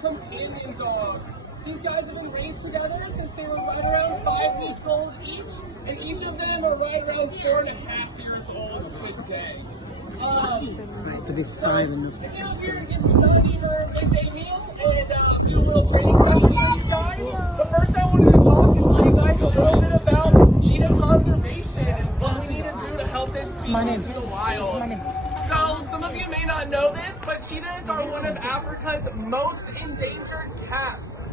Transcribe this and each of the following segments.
companion dog. These guys have been raised together since they were right around 5 weeks old each, and each of them are right around 4.5 years old today. To be silent. So, if you're here to get your midday meal and do a little training session with these guys, but first I wanted to talk and tell you guys a little bit about cheetah conservation and what we need to do to help this species in the wild. So, some of you may not know this, but cheetahs are one of Africa's most endangered cats.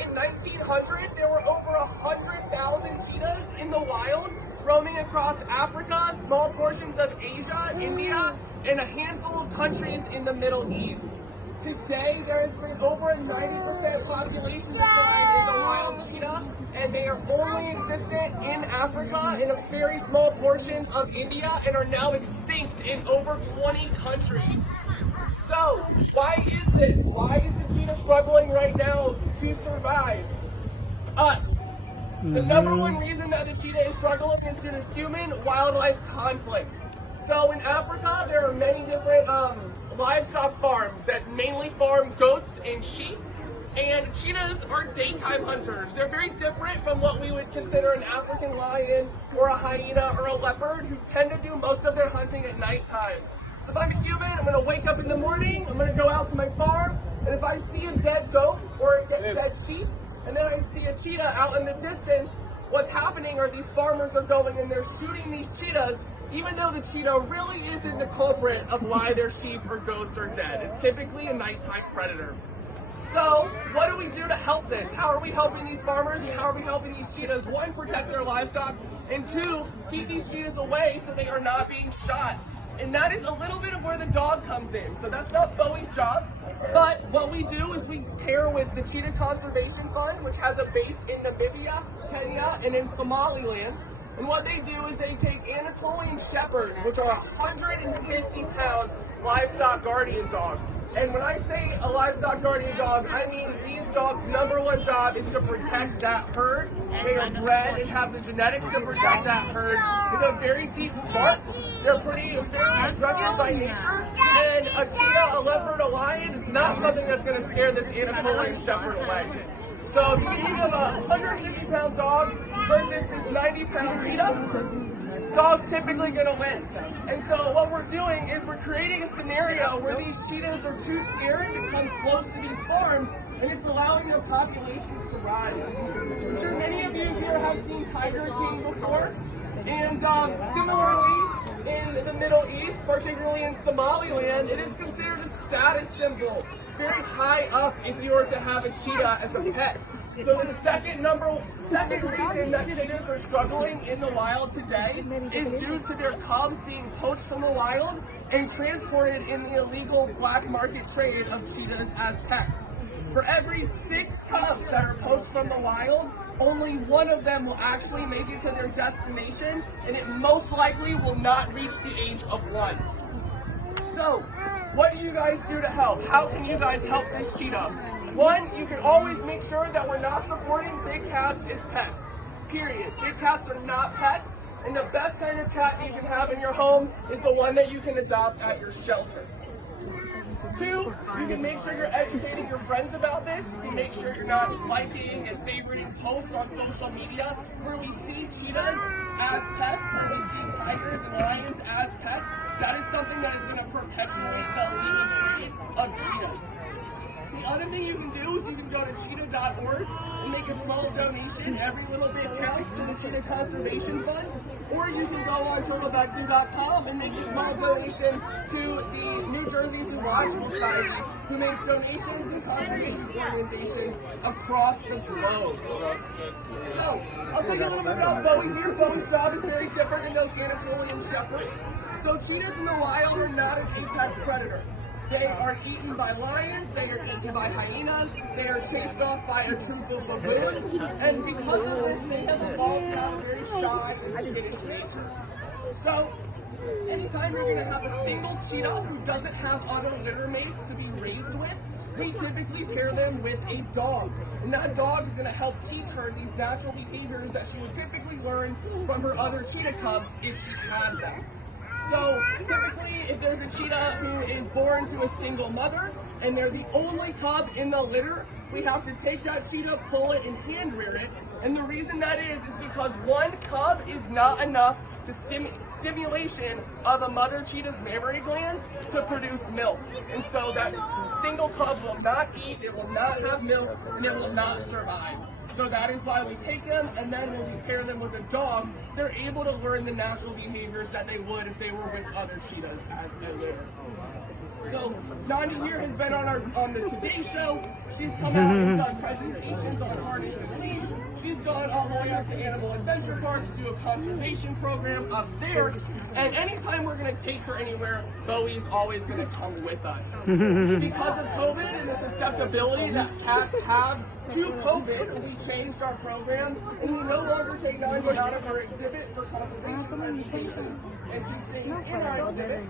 In 1900, there were over 100,000 cheetahs in the wild, roaming across Africa, small portions of Asia, India, and a handful of countries in the Middle East. Today, there has been over a 90% population decline in the wild cheetah, and they are only existent in Africa, in a very small portion of India, and are now extinct in over 20 countries. So, why is this? Why is the cheetah struggling right now to survive? Us. The number one reason that the cheetah is struggling is due to human-wildlife conflict. So in Africa, there are many different livestock farms that mainly farm goats and sheep. And cheetahs are daytime hunters. They're very different from what we would consider an African lion or a hyena or a leopard, who tend to do most of their hunting at nighttime. So if I'm a human, I'm going to wake up in the morning, I'm going to go out to my farm, and if I see a dead goat or a dead sheep, and then I see a cheetah out in the distance, what's happening are these farmers are going and they're shooting these cheetahs, even though the cheetah really isn't the culprit of why their sheep or goats are dead. It's typically a nighttime predator. So, what do we do to help this? How are we helping these farmers, and how are we helping these cheetahs, one, protect their livestock, and two, keep these cheetahs away so they are not being shot? And that is a little bit of where the dog comes in. So that's not Bowie's job, but what we do is we pair with the Cheetah Conservation Fund, which has a base in Namibia, Kenya, and in Somaliland. And what they do is they take Anatolian Shepherds, which are 150-pound livestock guardian dogs. And when I say a livestock guardian dog, I mean these dogs' number one job is to protect that herd. They are bred and have the genetics to protect that herd. They have a very deep bark. They're very aggressive by nature. And a cheetah, a leopard, a lion is not something that's going to scare this Anatolian Shepherd away. So if you think of a 150-pound dog versus this 90-pound cheetah, dog's typically going to win. And so what we're doing is we're creating a scenario where these cheetahs are too scared to come close to these farms, and it's allowing their populations to rise. I'm sure many of you here have seen Tiger King before. And similarly, in the Middle East, particularly in Somaliland, it is considered a status symbol, very high up if you were to have a cheetah as a pet. So the second reason that cheetahs are struggling in the wild today is due to their cubs being poached from the wild and transported in the illegal black market trade of cheetahs as pets. For every 6 cubs that are poached from the wild, only one of them will actually make it to their destination, and it most likely will not reach the age of 1. So, what do you guys do to help? How can you guys help this cheetah? One, you can always make sure that we're not supporting big cats as pets. Period. Big cats are not pets, and the best kind of cat you can have in your home is the one that you can adopt at your shelter. 2, you can make sure you're educating your friends about this. You can make sure you're not liking and favoriting posts on social media where we see cheetahs as pets, where we see tigers and lions as pets. That is something that is going to perpetuate the illegal trade of cheetahs. The other thing you can do is you can go to cheetah.org and make a small donation. Every little bit counts to the Cheetah Conservation Fund. Or you can go on turtlebackzoo.com and make a small donation to the New Jersey Zoological Society, who makes donations to conservation organizations across the globe. So, I'll tell you a little bit about Bowie here. Bowie's job is very different than those Anatolian Shepherds. So cheetahs in the wild are not an apex predator. They are eaten by lions, they are eaten by hyenas, they are chased off by a troop of baboons, and because of this, they have evolved to have a very shy and skittish nature. So, anytime you're going to have a single cheetah who doesn't have other litter mates to be raised with, we typically pair them with a dog. And that dog is going to help teach her these natural behaviors that she would typically learn from her other cheetah cubs if she had them. So typically, if there's a cheetah who is born to a single mother, and they're the only cub in the litter, we have to take that cheetah, pull it, and hand rear it. And the reason that is because one cub is not enough to stimulation of a mother cheetah's mammary glands to produce milk. And so that single cub will not eat, it will not have milk, and it will not survive. So that is why we take them, and then when we pair them with a dog, they're able to learn the natural behaviors that they would if they were with other cheetahs as they live. So Nandi here has been on the Today Show. She's come out and done presentations on harness and leash. She's gone all the way up to Animal Adventure Park to do a conservation program up there. And anytime we're going to take her anywhere, Bowie's always going to come with us. Because of COVID and the susceptibility that cats have to COVID, we changed our program, and we no longer take Nandi out of her exhibit for conservation presentations, and she's staying in our exhibit.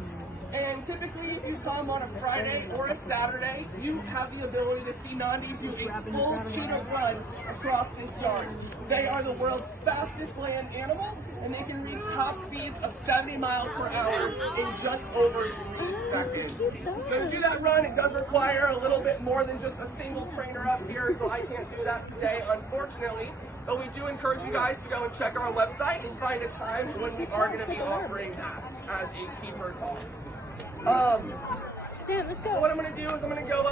And typically, if you come on a Friday or a Saturday, you have the ability to see Nandi do a full cheetah run across this yard. They are the world's fastest land animal, and they can reach top speeds of 70 miles per hour in just over 3 seconds. So to do that run, it does require a little bit more than just a single trainer up here, so I can't do that today, unfortunately. But we do encourage you guys to go and check our website and find a time when we are going to be offering that as a keeper talk. Dude, let's go. So what I'm going to do is I'm going to go up